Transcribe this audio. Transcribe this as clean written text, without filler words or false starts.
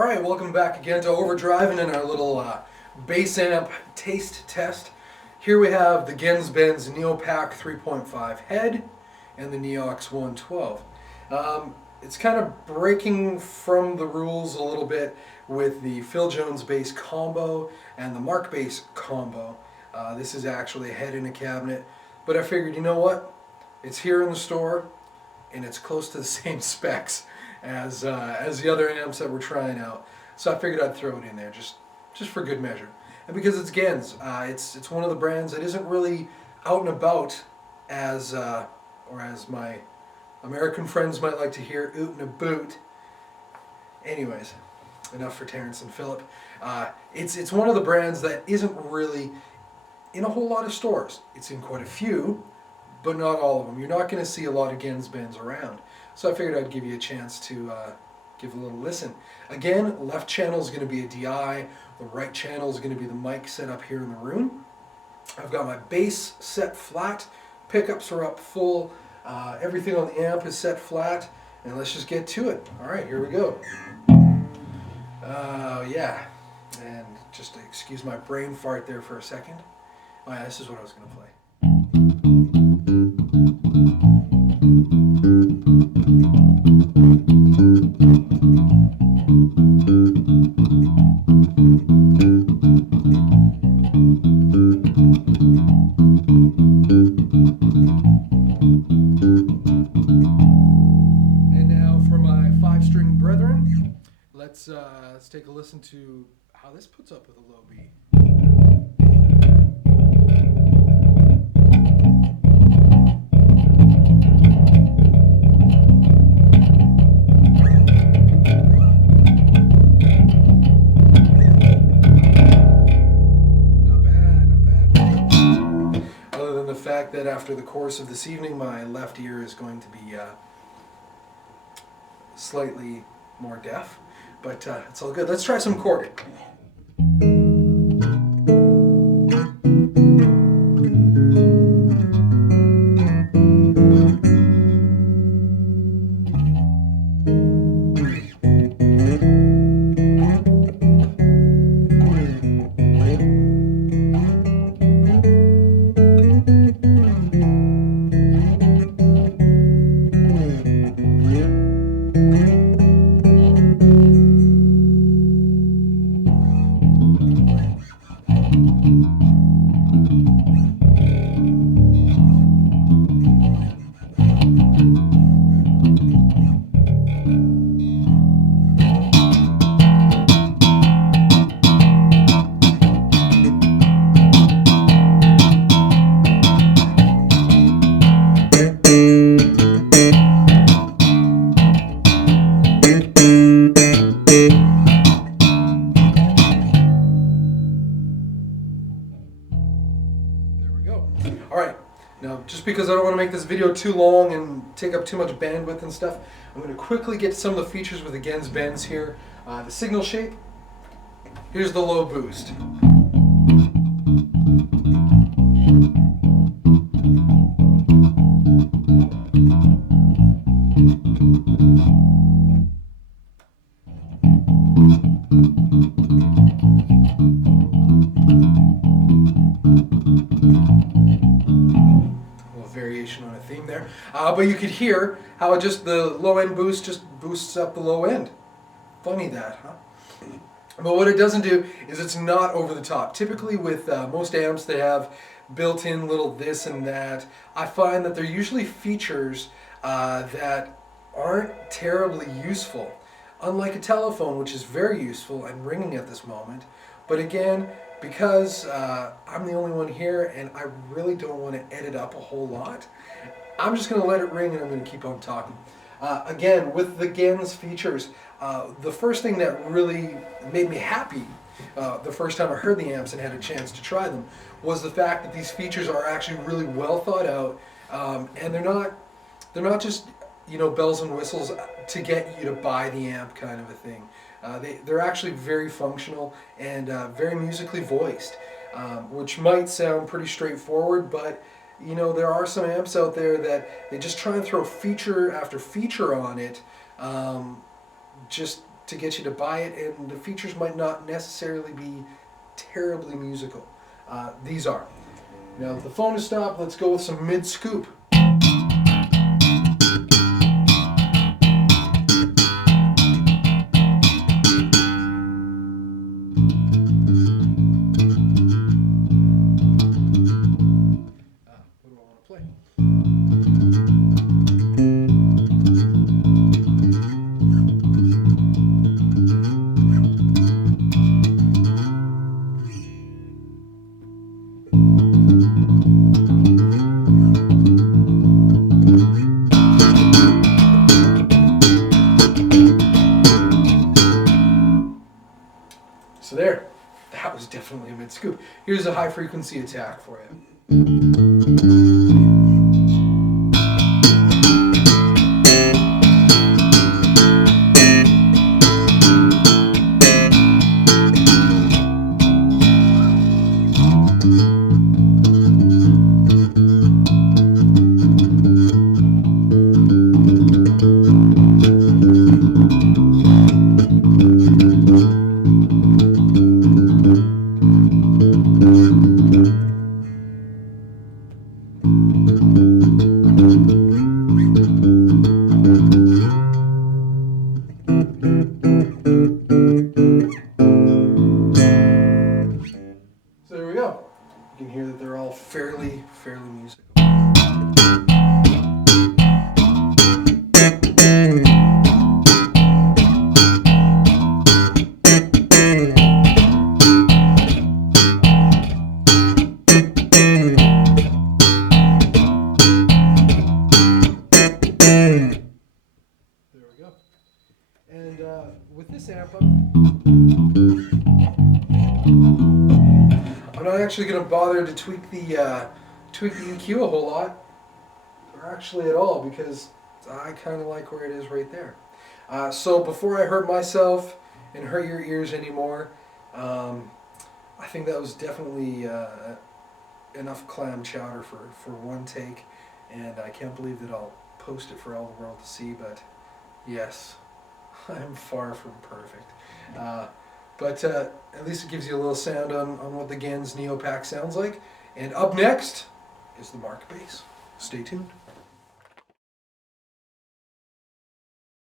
Alright, welcome back again to Overdriving in our little bass amp taste test. Here we have the Genz-Benz Neo-Pak 3.5 head and the NeoX 112. It's kind of breaking from the rules a little bit with the Phil Jones bass combo and the Mark bass combo. This is actually a head in a cabinet, but I figured, you know what? It's here in the store and it's close to the same specs as the other amps that we're trying out. So I figured I'd throw it in there just for good measure. And because it's Genz, it's one of the brands that isn't really out and about as or as my American friends might like to hear, oot and a boot. Anyways, enough for Terrence and Philip. It's one of the brands that isn't really in a whole lot of stores. It's in quite a few, but not all of them. You're not going to see a lot of Genz-Benz around. So I figured I'd give you a chance to give a little listen. Again, left channel is going to be a DI. The right channel is going to be the mic set up here in the room. I've got my bass set flat. Pickups are up full. Everything on the amp is set flat. And let's just get to it. All right, here we go. Yeah. And just to excuse my brain fart there for a second. Oh yeah, this is what I was going to play. And now for my 5-string brethren, let's take a listen to how this puts up with a low B. Fact that after the course of this evening my left ear is going to be slightly more deaf, but it's all good. Let's try some chording. Alright, now just because I don't want to make this video too long and take up too much bandwidth and stuff, I'm going to quickly get some of the features with the Genz-Benz here. The signal shape, here's the low boost. Variation on a theme there, but you could hear how just the low end boost just boosts up the low end. Funny that, huh? But what it doesn't do is it's not over the top. Typically with most amps they have built-in little this and that. I find that they're usually features that aren't terribly useful. Unlike a telephone, which is very useful and ringing at this moment. But again, because I'm the only one here and I really don't want to edit up a whole lot, I'm just going to let it ring and I'm going to keep on talking. Again, with the Genz features, the first thing that really made me happy the first time I heard the amps and had a chance to try them was the fact that these features are actually really well thought out, and they're not just, you know, bells and whistles to get you to buy the amp kind of a thing. They're actually very functional and very musically voiced, which might sound pretty straightforward, but you know, there are some amps out there that they just try and throw feature after feature on it, just to get you to buy it, and the features might not necessarily be terribly musical. These are. Now that the phone is stopped, let's go with some mid-scoop. What do I want to play? So there, that was definitely a mid-scoop. Here's a high-frequency attack for you. So there we go. You can hear that they're all fairly musical. There we go. And with this amp, I'm not actually going to bother to tweak the EQ a whole lot, or actually at all, because I kind of like where it is right there. So before I hurt myself and hurt your ears anymore, I think that was definitely enough clam chowder for one take, and I can't believe that I'll post it for all the world to see, but yes, I'm far from perfect. But at least it gives you a little sound on what the Genz Neo-Pak sounds like. And up next is the Mark bass. Stay tuned.